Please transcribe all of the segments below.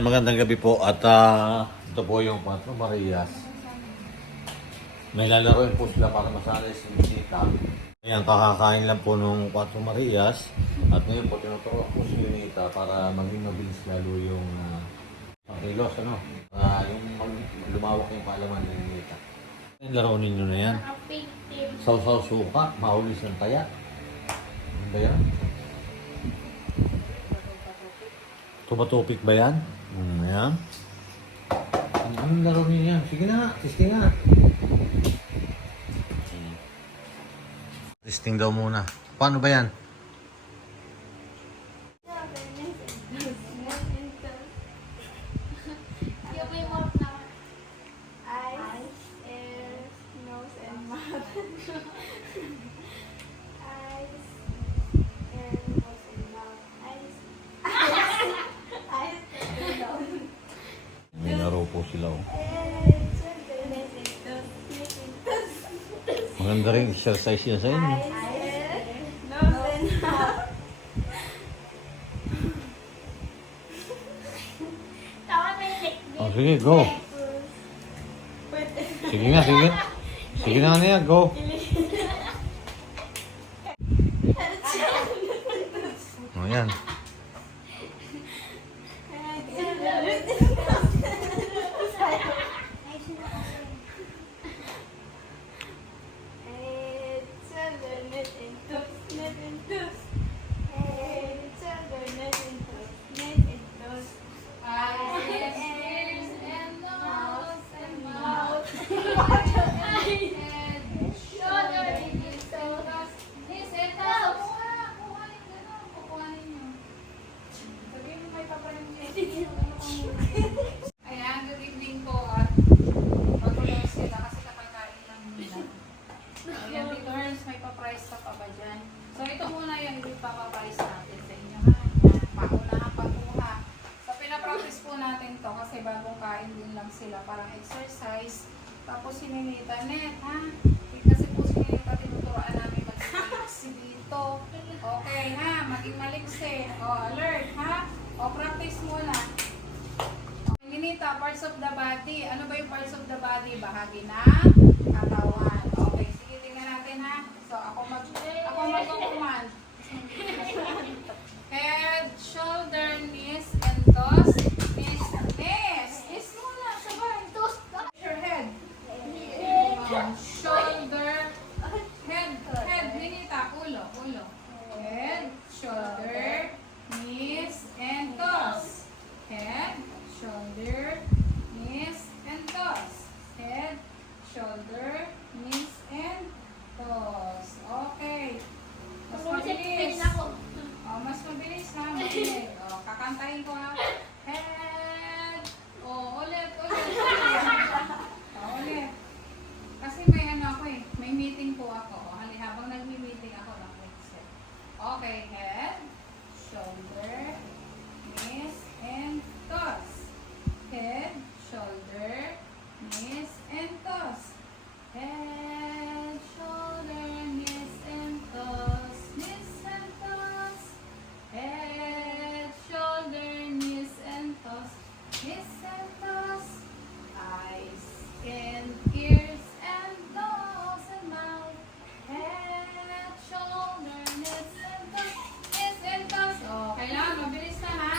Ayan, magandang gabi po at ito po yung Cuatro Marias. May lalaroin po sila para masanay si Lunita. Ayan, kakakain lang po nung Cuatro Marias at ngayon po tinuturuan po si Lunita para maging mabilis lalo yung pagkilos, ano? Yung lumawak yung kaalaman ni Lunita. Yung laro ninyo na yan. Saw-saw suka, mahulis ng taya. Ano ba yan? Tumatupik ba yan? Ayan. Anong laro niyo yan? Sige na, testing nga. Testing daw muna. Paano ba yan? May laro po sila. Oh. Maganda rin exercise yan sa inyo. Oh, sige, go. Sige nga, sige. Sige na nga niya, go. Oh, yan. Ayan, good evening po at pagkulong sila kasi kakakain lang nila. Ayan, Tito Herns, may pa-price ka pa ba dyan? So ito muna yung ipapaprice natin sa inyo ha. Ayan, paunahan pagkuha. So pinapractice po natin to kasi bagong kain din lang sila, parang exercise. Tapos sininita net ha. Kasi po sininita tinuturoan namin mag-maliksi dito. Okay ha, maging maliksi. O, alert ha. O, practice muna. Ninita, parts of the body. Ano ba yung parts of the body? Bahagi ng katawan. Okay, sige, tingnan natin ha. So, ako mag-command. Head, shoulder, knees, and toes. Knees muna, sabay. Toes. Your head. Shoulder. Head, Ninita. Ulo. Head, shoulder, knees, and toes. Head, shoulder, knees, and toes. Head, shoulder, knees, and toes. Okay. Mas mabilis. Oh, mas mabilis ha. Mabilis. Oh, kakantahin ko ha. Head. Oh, ulit. Oh, ulit. Kasi may ano ako eh. May meeting po ako. Oh, habang nagmi-meeting ako ng set. Okay. Head, shoulder, knees, and toes. Head, shoulder, knees, and toes. Head, shoulder, knees, and toes. Knees and toes. Head, shoulder, knees, and toes. Knees and toes. Eyes and ears and nose and mouth. Head, shoulder, knees, and toes. Knees and toes. Oh, kailangan mabilis na ha.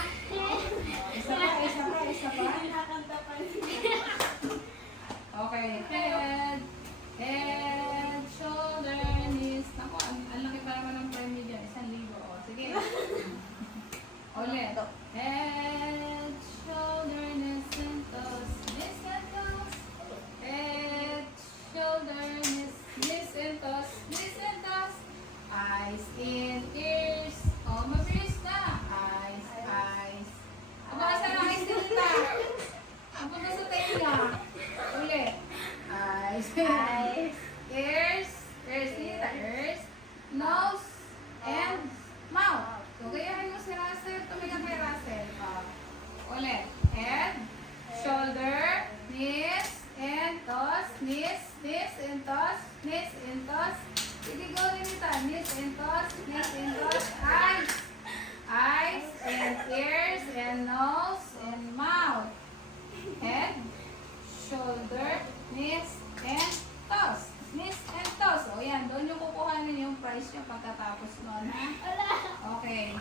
Isa pa. Okay, head, shoulder, knees. Naku, ang laki pa naman ng premium dyan. 1,000. O, sige. Ulit. Head, shoulder, knees, and toes. Knees and toes. Head, shoulder, knees and toes. Knees and toes. Eyes and ears. Oh, mabilis na. Eyes. Aba, saan ang eyes dito? Aba, sa tenga. Ulit. Eyes. Ears. Nose. And mouth. So, gayahin mo si Russell. Tumingin kay Russell. Ulit. Head. Shoulder. Knees. And toes. Knees and toes. Knees and toes. Sige, go rin ito. Knees and toes. Knees and toes. Eyes and ears and nose and mouth. siya pagkatapos nun, ha? Okay.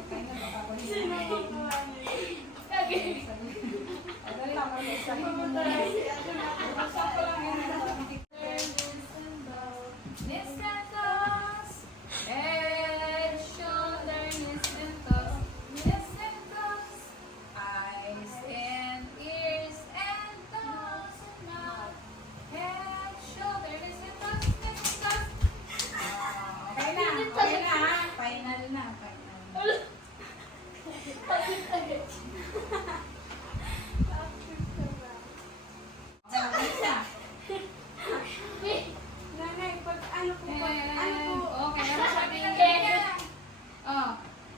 Okay na, baka ko head, shoulder, knees and toes, knees and toes, eyes and ears and nose and mouth, head, shoulder, knees and toes, knees and toes. Okay na, ha? Final na, final. Okay, isa. Nanay, pag ano po, Okay, ano sabihin niya? Oh.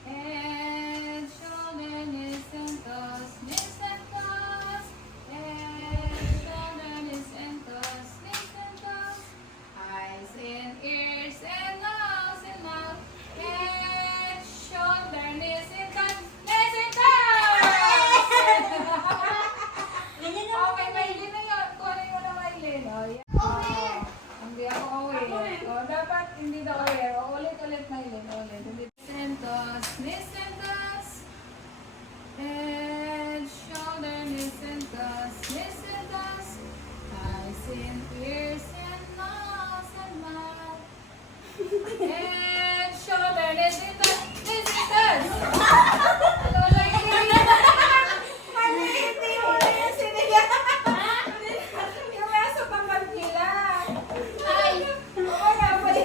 Head, shoulder, knees and toes, knees and toes. Head, shoulder, knees and toes, knees and toes. Eyes and ears and nose and mouth. Head, shoulder, knees and toes, knees and toes. Okay, Maylin na yun. Kunin mo na, Maylin. Oh, yan. Hindi ako aware. O, dapat hindi daw aware. O, ulit-ulit na yun. Ulit. Sentos, knees and toes. Head, shoulder, knees and toes. Knees and toes. Eyes and ears and nose and mouth. Head, shoulder, knees and toes. Knees and toes. hindi mo na yung sinigang. Yung nasa pangkalpilan. Oo nga, pwede.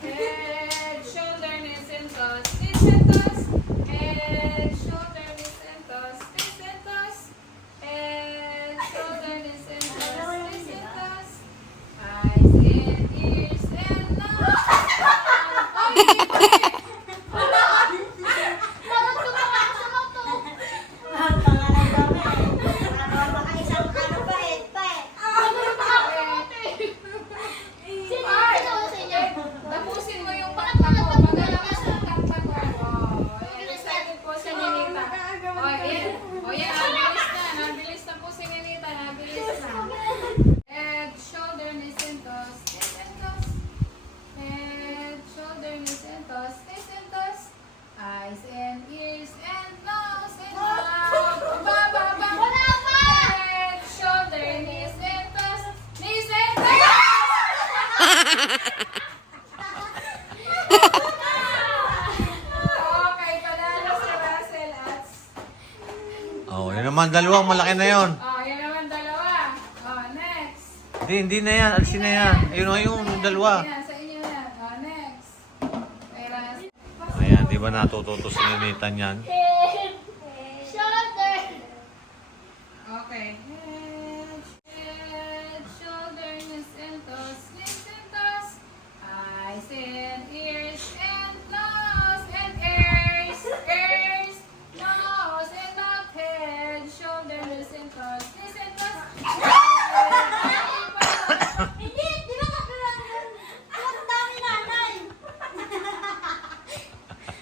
Head, shoulder, knees and toes, knees and toes. Head, shoulder, knees and toes, knees and toes. Head, shoulder, knees and toes, knees and toes. Eyes and ears and nose. Tapusin mo yung kanta ko. Pagkatapos ng kanta ko. Excited po si Ninita. Nabilis na. Nabilis na po si Ninita. Nabilis na. Head, shoulder, knees and toes. Knees and toes. Head, shoulder, knees and toes. Knees and toes. Eyes and ears and nose and mouth. Head, shoulder, knees and toes. Knees and toes. Okay, panalo si Russell at... Oh, yun naman dalawang malaki na yon. Oh, yun naman dalawa. Oh, next. Hindi na yan. Alisin na yan. Ayun o, yung dalawa. Yan, sa inyo yan. Oh, next. Kay Russell. Ayan, di ba natututo si Ninita niyan? Okay. Head, shoulder, knees and toes, knees and toes. Eyes and ears and nose and ears, ears, nose and mouth. Head, shoulder, knees and toes, knees and toes. Hindi, di ba kakulangan? Ang dami nanay.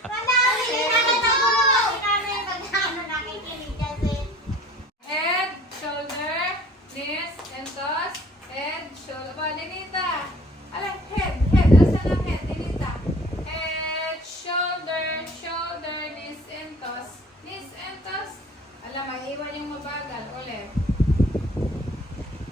Madami. Nanay na po. Nanay, magkano nakikinig kasi. Head, shoulder, knees and toes. Head, shoulder. Ba, Ninita. Ala, head. Asan ang head, Ninita? Head, shoulder, shoulder, knees and toes. Knees and toes. Alam, maiiwan yung mabagal. Ulit.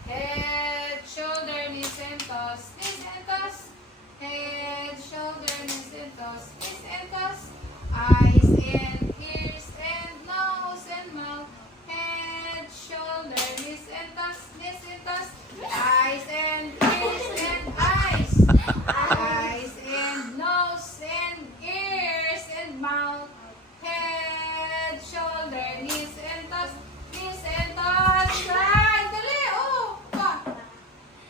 Head, shoulder, knees and toes. Knees and toes. Head, shoulder, knees and toes. Knees and toes. Eyes and ears and nose and mouth. Head, shoulder, knees and toes. Knees and toes. Eyes and ears and eyes. Eyes and nose and ears and mouth. Head, shoulder, knees and toes. Knees and toes. Right! Dali! Oh! Pa!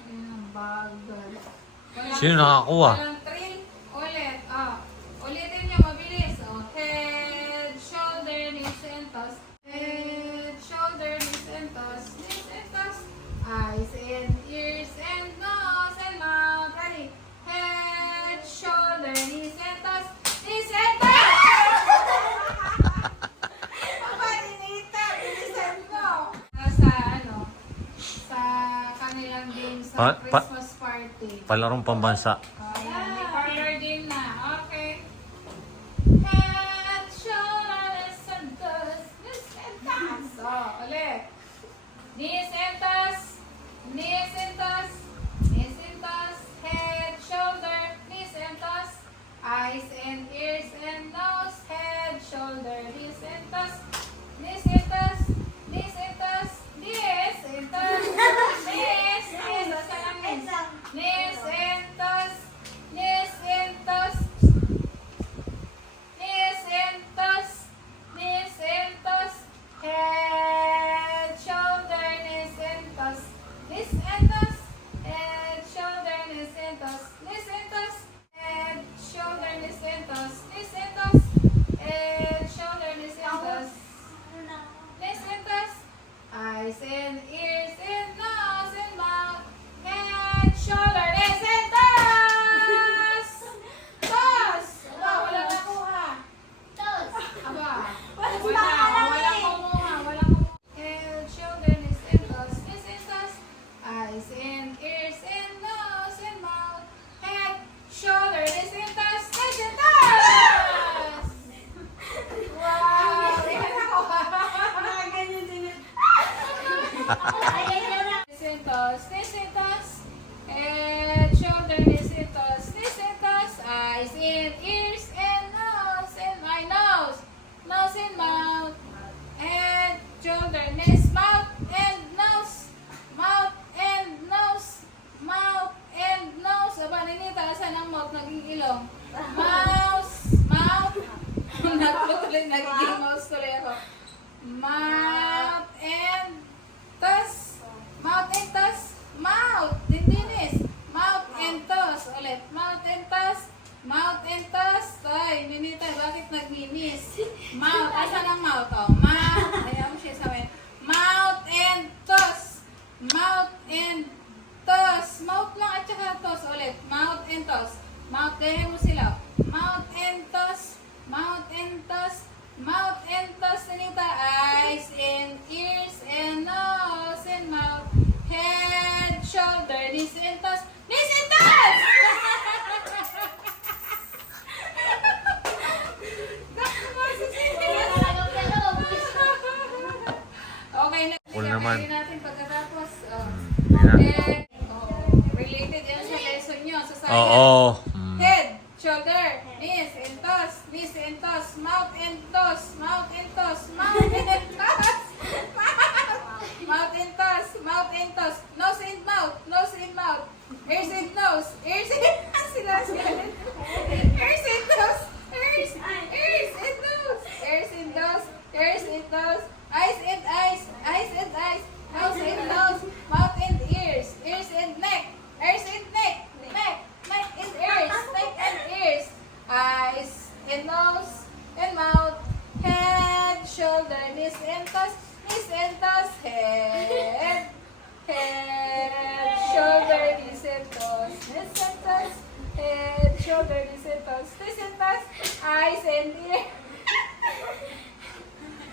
Ayan, bagal. Sino nakakuha? Walang thrill. Ulit. Oh. Ulitin niyo, mabilis. Oh. Head, shoulder, knees and toes. Head, shoulder, knees and toes. Knees and toes. Eyes and ears and nose and mouth. Ready? Head, shoulder, knees and toes. Knees and toes! Papa, Ninita, bilisan mo. Pa- pa- Christmas party. Palarong pambansa. Ayan, may parlor game na. Okay. Head, shoulders, and toes. Knees and toes. Oh, ulit. Knees and toes. Knees and toes. Knees and toes. Head, shoulder, knees and toes. Eyes and ears and nose. Head, shoulder, knees and toes. Knees and toes. Knees and toes. Knees and toes. Knees and toes. Knees and toes. Knees and toes. Knees and toes. Knees and toes. Head, shoulder, knees and toes. Knees and toes. Head, shoulder, knees and toes. Knees and toes. Head, shoulder, knees and toes. Knees and toes. Head, shoulder, knees and toes. Knees and toes. Eyes and ears and nose and mouth. Head, shoulder, knees and toes. Toes. Aba, wala nakuha. Aba, walang kumuha. Head, shoulder, knees and toes. Knees and toes. Eyes and ears and nose and mouth. Head, shoulder, knees and toes. Knees and toes. Wow. Tingnan ako. Nisintos, head, shoulder, nisintos, nisintos, eyes and ears and nose and my nose, nose and mouth, head, shoulder, nose, mouth and nose, mouth and nose, mouth and nose. Aba, ninita, saan ang mouth nagigilong? Mouth, natuloy, nagiging mouse tuloy ako. Mouth and toes. Mouth and toes. Mouth. Dindinis. Mouth and toes. Ulit. Mouth and toes. Mouth and toes. Ay, ninita, bakit nagmimis? Mouth. Asan ang mouth? Oh, mouth. Ayaw mo siya sabihin. Mouth and toes. Mouth and toes. Mouth lang at saka toes. Ulit. Mouth and toes. Mouth. Gaya mo sila. Mouth and toes. Mouth and toes. Mouth and toes, Ninita. Eyes and ears and nose and mouth. Head, shoulder, knees and toes. Knees and toes! Okay, Cool naman. nagpili natin pagkatapos. Hindi na. Related yan sa lesson nyo, sa science. Oo. Head, shoulder, knees and toes, mouth and toes, mouth and toes, mouth and toes, mouth and toes, mouth and toes, nose and mouth, nose and mouth, ears and nose, ears and ears and nose, ears and nose, ears and nose, ears and nose, eyes and eyes, eyes and eyes, nose and nose, mouth and ears and neck, ears and neck, neck and ears, eyes and nose and mouth, head, shoulder, knees and toes, head, shoulder, knees and toes, head, shoulder, knees and toes, eyes and ears.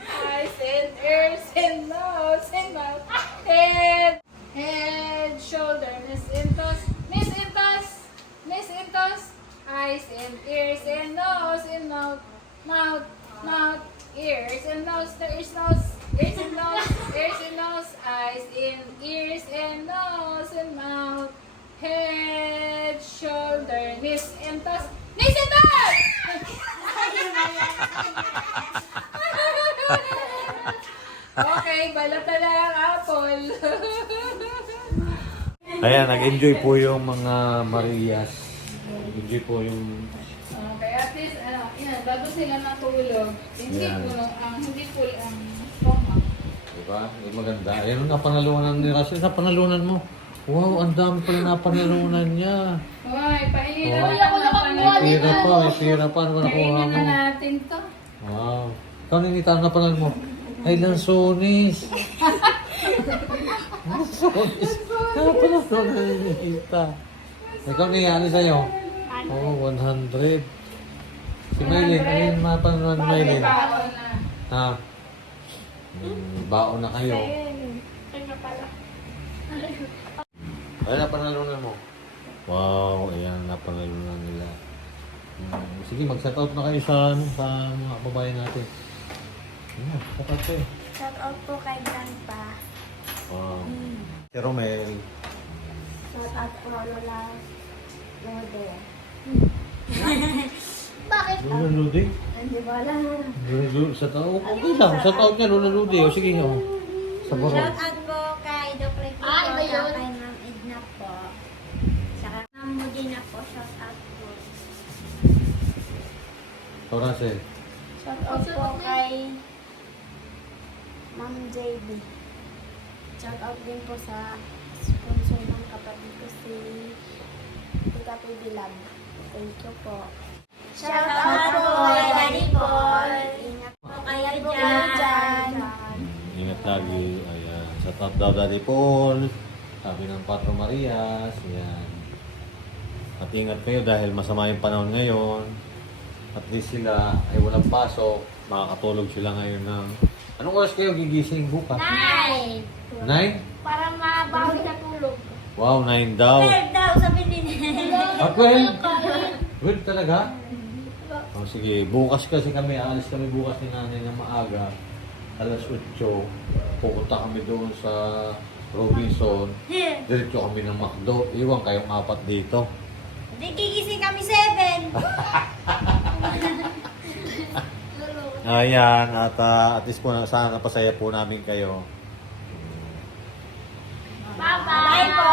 Eyes and ears and nose and mouth, head, shoulder, knees and toes, eyes and ears and nose and mouth, ears and nose, ears and nose, eyes and ears and nose and mouth, head, shoulder, knees and toes, Okay, balata na ang apple. Ayan, nag-enjoy po yung mga Marias. Nag-enjoy po yung... Okay, at least, yan, bago sila natulog, hindi Yan. hindi full ang stomach. Diba? Yung maganda. Ayan, napanalunan ni Russell. Napanalunan mo. Wow, ang dami pala napanalunan niya. Hoy, pahingi Wow. na ako May pira pa, may pira pa. Ano ba nakuha Pahingi mo? na natin to. Wow. Ikaw ninita, ano panalunan mo? Ay, lansones. Lansones. Napanalunan ni Ninita. Ikaw niya, ano sa'yo? Oh, 100. Si Maylin, ano yung mapanalunan ni Maylin? Baon na. Ha? Baon na kayo. Ay, napanalunan mo. Wow, ayan, napanalunan nila. Sige, mag-shoutout na kayo sa, sa mga kababayan natin. Ayan, shoutout kayo. Shout out po kay Grandpa. Wow. Si Romel. Shout out po Lola Lode. Bakit? Luna Ludi? Hindi ba lang? Luna Ludi, shoutout. Okay lang, shoutout niya, Luna Ludi. O sige, o. Sa baro. Shout out po kay Doc Ricky po, Ah, iba yun. kay Ma'am Edna po. Saka Ma'am Modena po, shout out po. So, Russell. Shout out po kay Ma'am JB. Shout out din po sa sponsor ng kapatid ko si Tita PB Lab. Thank you po. Shout out po kay Daddy Paul. Ingat po kayo dyan. Ingat lagi. Ayan. Shoutout daw Daddy Paul. Sabi ng Patro Marias. Ayan. At ingat kayo dahil masama yung panahon ngayon. At least sila ay walang pasok. Makakatulog sila ngayon ng... Anong oras kayo gigising bukas? 9. 9? Para mabawi sa tulog. Wow, 9 daw. 12 daw, sabi din. At 12? Good talaga? Oh, sige, bukas kasi kami, alis kami bukas ni nanay na maaga. Alas 8. Pupunta kami doon sa Robinson. Diretso kami ng McDo. Iwan kayong 4 dito. Hindi, gigising kami 7. Ayan, at least po sana napasaya po namin kayo. Bye po.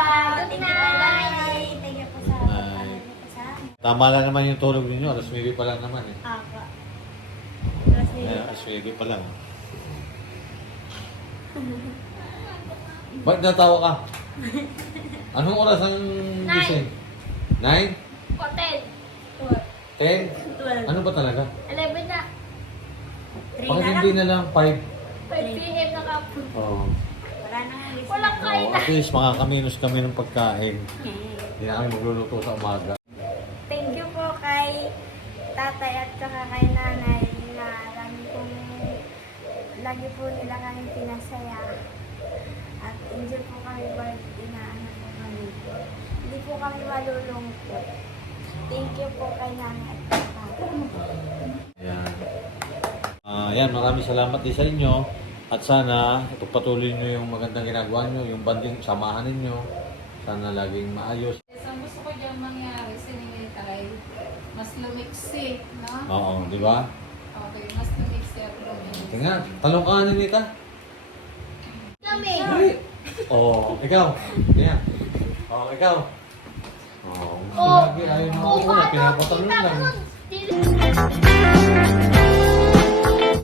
Good night. Thank you po sa Good night. Tama lang naman yung tulog ninyo. Alas 9 pa lang naman eh. Ako. Alas 9 pa lang. Ba't natawa ka? Anong oras ang gising? 9? Hotel. 10? Ano ba talaga? 11 na. Bakit hindi na lang 5? 5 p.m. na kapon. Oo. Wala na nga gising. Walang kain Oh, na. at least makakaminos kami ng pagkain. Hindi na kami magluluto sa umaga. Thank you po kay tatay at saka kay nanay na lagi po nila kami pinasaya. At enjoy po kami pag inaanak po kami. Hindi po kami malulungkot. Thank you po kay nanay at tatay. Ayan. Ayan, maraming salamat din sa inyo. At sana, patuloy nyo yung magandang ginagawa nyo, yung banding samahan ninyo. Sana laging maayos. Ang gusto ko dyan mangyari, siningitay, mas lumiksi, no? Oo, di ba? Okay, mas lumiksi at lumiksi. Tingnan, talong ka ni Nita. Kami! Oo, ikaw. Tingnan. Oo, ikaw. Oo, Oh, lagi ayaw na oh, ako na, pinapatalong lang. Dili.